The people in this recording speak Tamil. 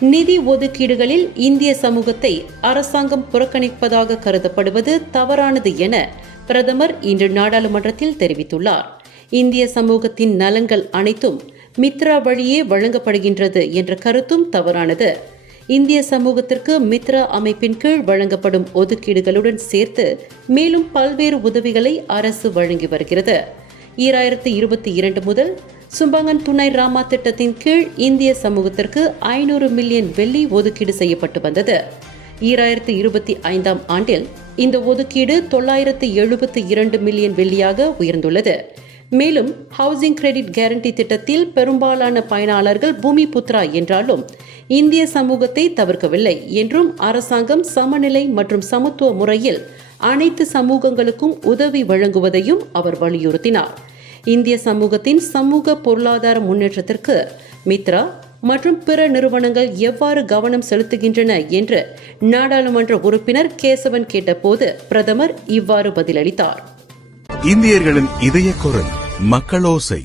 நிதி ஒதுக்கீடுகளில் இந்திய சமூகத்தை அரசாங்கம் புறக்கணிப்பதாக கருதப்படுவது தவறானது என பிரதமர் இன்று நாடாளுமன்றத்தில் தெரிவித்துள்ளார். இந்திய சமூகத்தின் நலன்கள் அனைத்தும் மித்ரா வழியே வழங்கப்படுகின்றது என்ற கருத்தும் தவறானது. இந்திய சமூகத்திற்கு மித்ரா அமைப்பின் கீழ் வழங்கப்படும் ஒதுக்கீடுகளுடன் சேர்த்து மேலும் பல்வேறு உதவிகளை அரசு வழங்கி வருகிறது. 2022 முதல் சும்பங்கன் துணை ராமா திட்டத்தின் கீழ் இந்திய சமூகத்திற்கு 500 மில்லியன் வெள்ளி ஒதுக்கீடு செய்யப்பட்டு வந்தது. 2025ஆம் ஆண்டில் இந்த ஒதுக்கீடு 972 மில்லியன் வெள்ளியாக உயர்ந்துள்ளது. மேலும் ஹவுசிங் கிரெடிட் கேரண்டி திட்டத்தில் பெரும்பாலான பயனாளர்கள் பூமி புத்ரா என்றாலும் இந்திய சமூகத்தை தவிர்க்கவில்லை என்றும் அரசாங்கம் சமநிலை மற்றும் சமத்துவ முறையில் அனைத்து சமூகங்களுக்கும் உதவி வழங்குவதையும் அவர் வலியுறுத்தினார். இந்திய சமூகத்தின் சமூக பொருளாதார முன்னேற்றத்திற்கு மித்ரா மற்றும் பிற நிறுவனங்கள் எவ்வாறு கவனம் செலுத்துகின்றன என்று நாடாளுமன்ற உறுப்பினர் கேசவன் கேட்டபோது பிரதமர் இவ்வாறு பதிலளித்தார். இந்தியர்களின் இதய குரல் மக்களோசை.